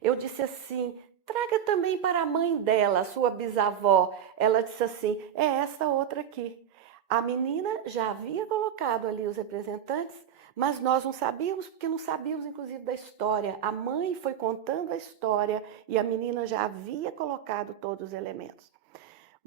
Eu disse assim: traga também para a mãe dela, a sua bisavó. Ela disse assim: é esta outra aqui. A menina já havia colocado ali os representantes, mas nós não sabíamos, porque não sabíamos inclusive da história. A mãe foi contando a história e a menina já havia colocado todos os elementos.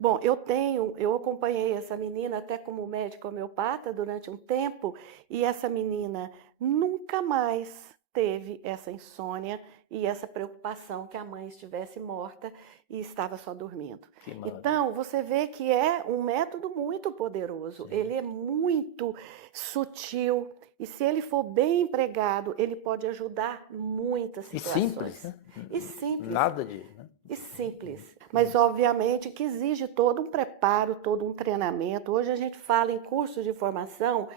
Bom, eu acompanhei essa menina até como médica homeopata durante um tempo, e essa menina nunca mais teve essa insônia e essa preocupação que a mãe estivesse morta e estava só dormindo. Então, você vê que é um método muito poderoso. Sim. Ele é muito sutil e, se ele for bem empregado, ele pode ajudar muitas situações. E simples, né? E simples. Nada de... Né? E simples. Mas, obviamente, que exige todo um preparo, todo um treinamento. Hoje a gente fala em cursos de formação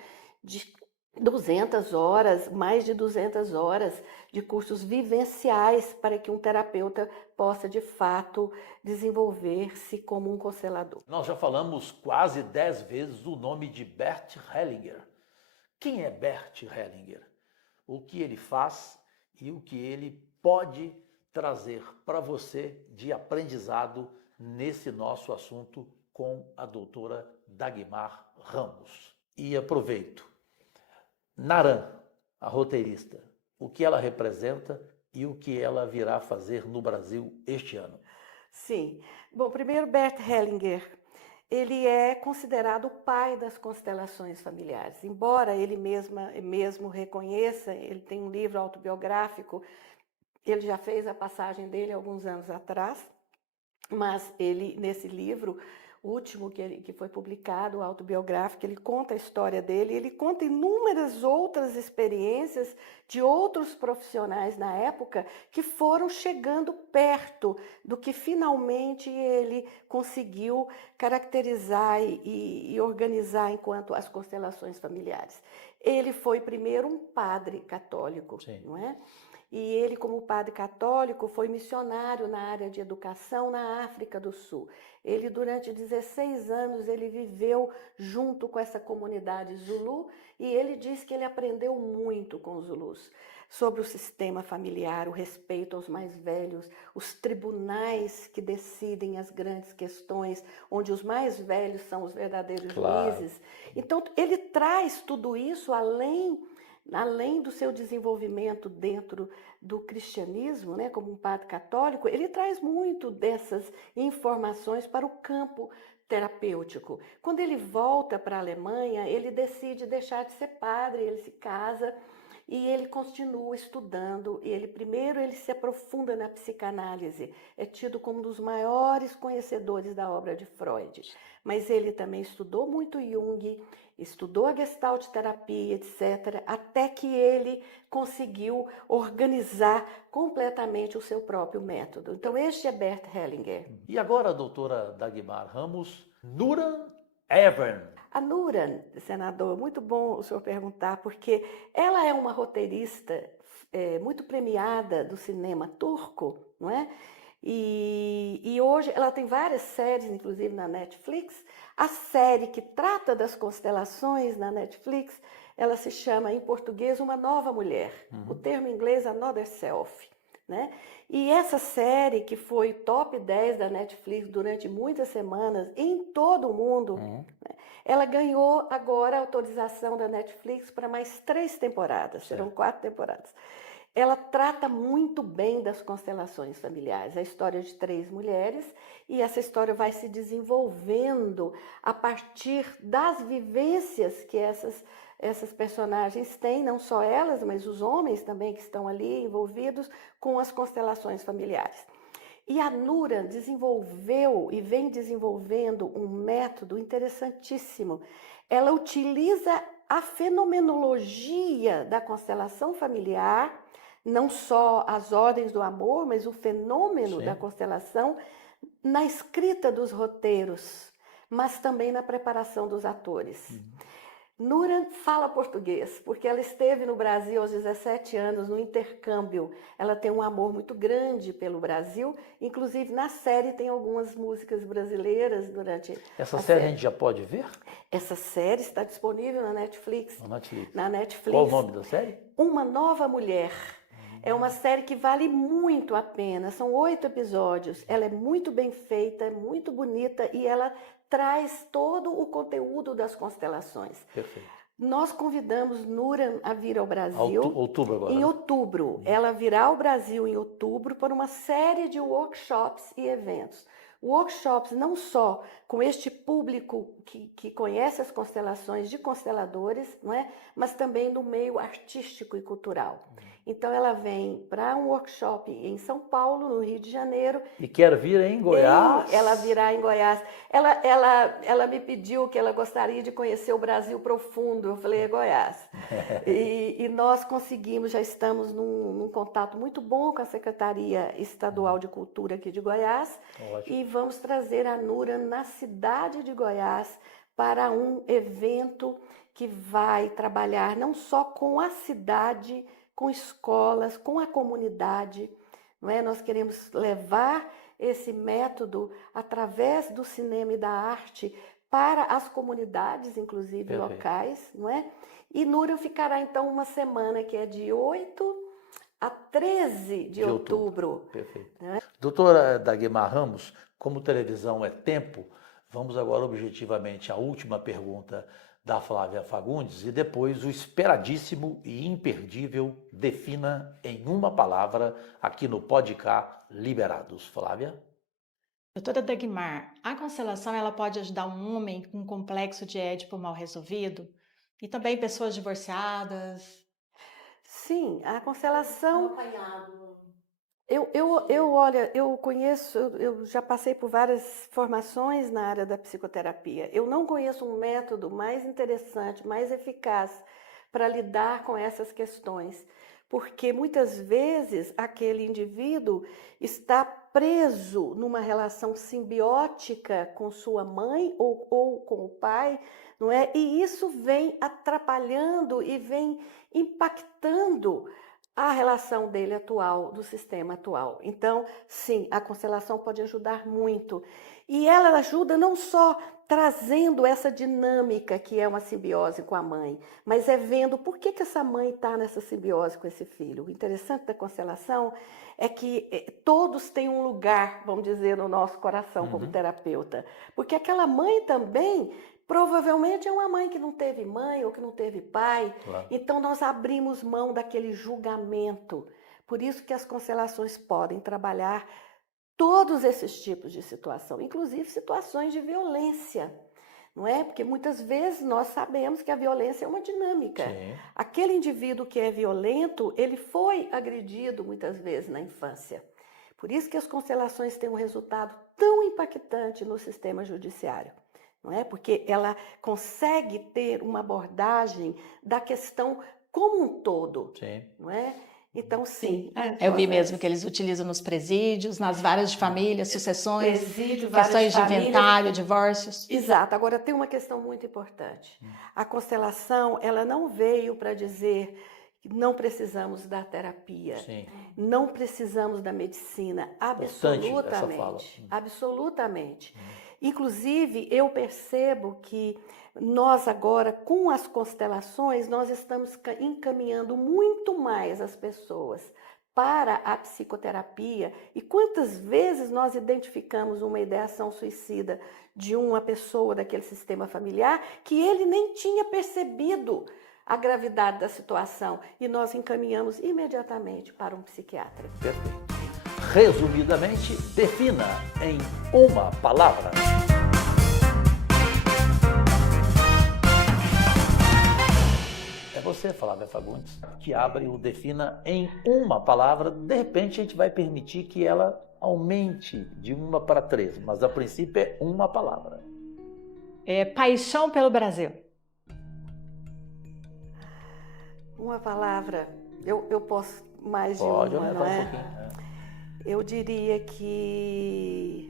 de 200 horas, mais de 200 horas de cursos vivenciais para que um terapeuta possa, de fato, desenvolver-se como um constelador. Nós já falamos quase 10 vezes o nome de Bert Hellinger. Quem é Bert Hellinger? O que ele faz e o que ele pode trazer para você de aprendizado nesse nosso assunto com a doutora Dagmar Ramos. E aproveito. Naran, a roteirista, o que ela representa e o que ela virá fazer no Brasil este ano? Sim. Bom, primeiro, Bert Hellinger, ele é considerado o pai das constelações familiares. Embora ele mesmo reconheça, ele tem um livro autobiográfico, ele já fez a passagem dele alguns anos atrás, mas ele, nesse livro, o último que foi publicado, autobiográfico, ele conta a história dele, ele conta inúmeras outras experiências de outros profissionais na época que foram chegando perto do que finalmente ele conseguiu caracterizar e organizar enquanto as constelações familiares. Ele foi primeiro um padre católico, Sim. não é? E ele, como padre católico, foi missionário na área de educação na África do Sul. Ele, durante 16 anos, ele viveu junto com essa comunidade Zulu e ele diz que ele aprendeu muito com os Zulus sobre o sistema familiar, o respeito aos mais velhos, os tribunais que decidem as grandes questões, onde os mais velhos são os verdadeiros juízes. Então, ele traz tudo isso além do seu desenvolvimento dentro do cristianismo, né, como um padre católico, ele traz muito dessas informações para o campo terapêutico. Quando ele volta para a Alemanha, ele decide deixar de ser padre, ele se casa e ele continua estudando. Primeiro ele se aprofunda na psicanálise, é tido como um dos maiores conhecedores da obra de Freud. Mas ele também estudou muito Jung, estudou a Gestalt terapia, etc., até que ele conseguiu organizar completamente o seu próprio método. Então, este é Bert Hellinger. E agora, doutora Dagmar Ramos, Nuran Evern. A Nuran, senador, muito bom o senhor perguntar, porque ela é uma roteirista muito premiada do cinema turco, não é? E hoje ela tem várias séries, inclusive na Netflix. A série que trata das constelações na Netflix, ela se chama em português Uma Nova Mulher. O termo em inglês Another Self, né? E essa série, que foi top 10 da Netflix durante muitas semanas em todo o mundo, né? Ela ganhou agora a autorização da Netflix para mais 3 temporadas, serão 4 temporadas. Ela trata muito bem das constelações familiares, a história de 3 mulheres, e essa história vai se desenvolvendo a partir das vivências que essas personagens têm, não só elas, mas os homens também que estão ali envolvidos com as constelações familiares. E a Nuran desenvolveu e vem desenvolvendo um método interessantíssimo. Ela utiliza a fenomenologia da constelação familiar, não só as ordens do amor, mas o fenômeno da constelação na escrita dos roteiros, mas também na preparação dos atores. Nuran fala português, porque ela esteve no Brasil aos 17 anos, no intercâmbio. Ela tem um amor muito grande pelo Brasil, inclusive na série tem algumas músicas brasileiras durante Essa série a gente já pode ver? Essa série está disponível na Netflix. Na Netflix. Qual o nome da série? Uma Nova Mulher. É uma série que vale muito a pena, são 8 episódios, ela é muito bem feita, é muito bonita e ela traz todo o conteúdo das constelações. Perfeito. Nós convidamos Nuran a vir ao Brasil. Outubro agora. Em outubro. Ela virá ao Brasil em outubro por uma série de workshops e eventos. Workshops não só com este público que conhece as constelações de consteladores, não é? Mas também no meio artístico e cultural. Então ela vem para um workshop em São Paulo, no Rio de Janeiro. E quer vir em Goiás? Ela virá em Goiás. Ela me pediu que ela gostaria de conhecer o Brasil profundo. Eu falei, é Goiás. E nós conseguimos, já estamos num contato muito bom com a Secretaria Estadual de Cultura aqui de Goiás. Ótimo. E vamos trazer a Nuran na cidade de Goiás para um evento que vai trabalhar não só com a cidade, com escolas, com a comunidade, não é? Nós queremos levar esse método através do cinema e da arte para as comunidades, inclusive Perfeito. locais, não é? E Núria ficará então uma semana que é de 8 a 13 de outubro. Perfeito. Doutora Dagmar Ramos, como televisão é tempo, vamos agora objetivamente à última pergunta da Flávia Fagundes e depois o esperadíssimo e imperdível Defina em uma palavra aqui no Podcast Liberados. Flávia? Doutora Dagmar, a constelação ela pode ajudar um homem com um complexo de Édipo mal resolvido e também pessoas divorciadas? Sim, a constelação. Olha, eu conheço, eu já passei por várias formações na área da psicoterapia. Eu não conheço um método mais interessante, mais eficaz para lidar com essas questões, porque muitas vezes aquele indivíduo está preso numa relação simbiótica com sua mãe ou com o pai, não é? E isso vem atrapalhando e vem impactando a relação dele atual, do sistema atual. Então, sim, a constelação pode ajudar muito. E ela ajuda não só trazendo essa dinâmica que é uma simbiose com a mãe, mas é vendo por que essa mãe está nessa simbiose com esse filho. O interessante da constelação é que todos têm um lugar, vamos dizer, no nosso coração como terapeuta. Porque aquela mãe também provavelmente é uma mãe que não teve mãe ou que não teve pai. Claro. Então nós abrimos mão daquele julgamento. Por isso que as constelações podem trabalhar todos esses tipos de situação, inclusive situações de violência, não é? Porque muitas vezes nós sabemos que a violência é uma dinâmica. Sim. Aquele indivíduo que é violento, ele foi agredido muitas vezes na infância. Por isso que as constelações têm um resultado tão impactante no sistema judiciário. Não é? Porque ela consegue ter uma abordagem da questão como um todo. Sim. Não é? Então, sim. Eu vi mesmo que eles utilizam nos presídios, nas varas de família, sucessões, Presídio, várias questões de famílias. inventário, divórcios. Exato. Agora, tem uma questão muito importante. A constelação, ela não veio para dizer que não precisamos da terapia, Sim. não precisamos da medicina, Importante essa fala. absolutamente, absolutamente. Inclusive, eu percebo que nós agora, com as constelações, nós estamos encaminhando muito mais as pessoas para a psicoterapia. E quantas vezes nós identificamos uma ideação suicida de uma pessoa daquele sistema familiar que ele nem tinha percebido a gravidade da situação e nós encaminhamos imediatamente para um psiquiatra. Perfeito. Resumidamente, defina em uma palavra. É você, Flávia Fagundes, que abre o Defina em uma palavra. De repente, a gente vai permitir que ela aumente de 1 para 3, mas a princípio é uma palavra. Paixão pelo Brasil. Uma palavra, eu posso mais de Pode uma, aumentar não um é? pouquinho. Eu diria que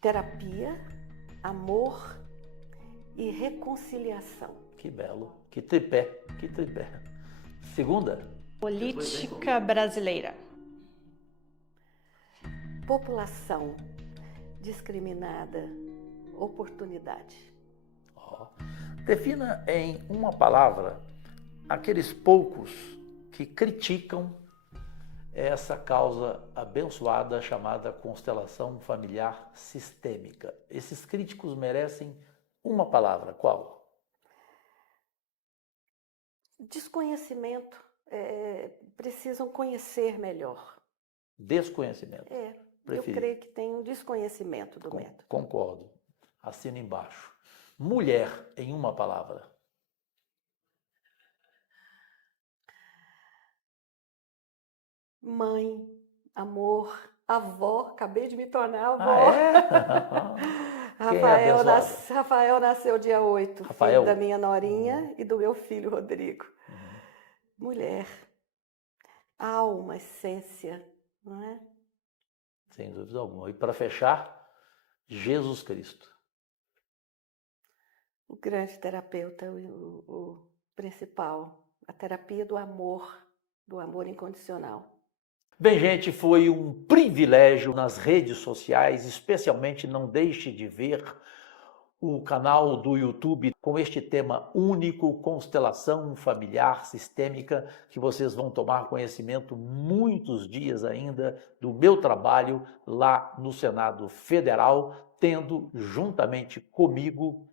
terapia, amor e reconciliação. Que belo, que tripé, que tripé. Segunda? Política brasileira. População discriminada, oportunidade. Defina em uma palavra aqueles poucos que criticam essa causa abençoada chamada constelação familiar sistêmica. Esses críticos merecem uma palavra. Qual? Desconhecimento. Precisam conhecer melhor. Desconhecimento. Eu creio que tem um desconhecimento do método. Concordo. Assino embaixo. Mulher em uma palavra. Mãe, amor, avó, acabei de me tornar avó. Rafael nasceu dia 8, filho da minha norinha e do meu filho Rodrigo. Mulher, alma, essência, não é? Sem dúvida alguma. E para fechar, Jesus Cristo. O grande terapeuta, o principal, a terapia do amor incondicional. Bem, gente, foi um privilégio nas redes sociais, especialmente não deixe de ver o canal do YouTube com este tema único, constelação familiar sistêmica, que vocês vão tomar conhecimento muitos dias ainda do meu trabalho lá no Senado Federal, tendo juntamente comigo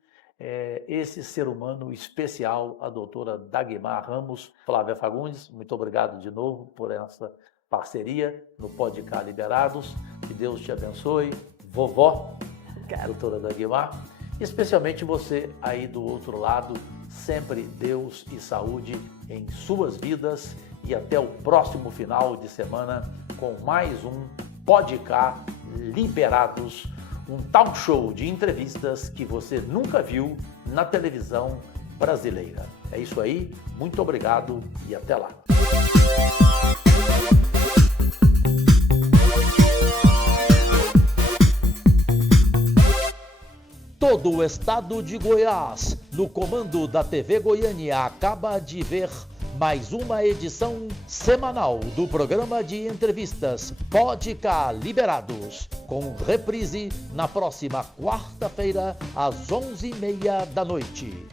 esse ser humano especial, a doutora Dagmar Ramos. Flávia Fagundes, muito obrigado de novo por essa parceria no Podcast Liberados. Que Deus te abençoe. Vovó, doutora Dagmar, especialmente você aí do outro lado, sempre Deus e saúde em suas vidas e até o próximo final de semana com mais um Podcast Liberados, um talk show de entrevistas que você nunca viu na televisão brasileira. É isso aí, muito obrigado e até lá. Todo o estado de Goiás, no comando da TV Goiânia, acaba de ver mais uma edição semanal do programa de entrevistas Podcast Liberados, com reprise na próxima quarta-feira, às 11h30 da noite.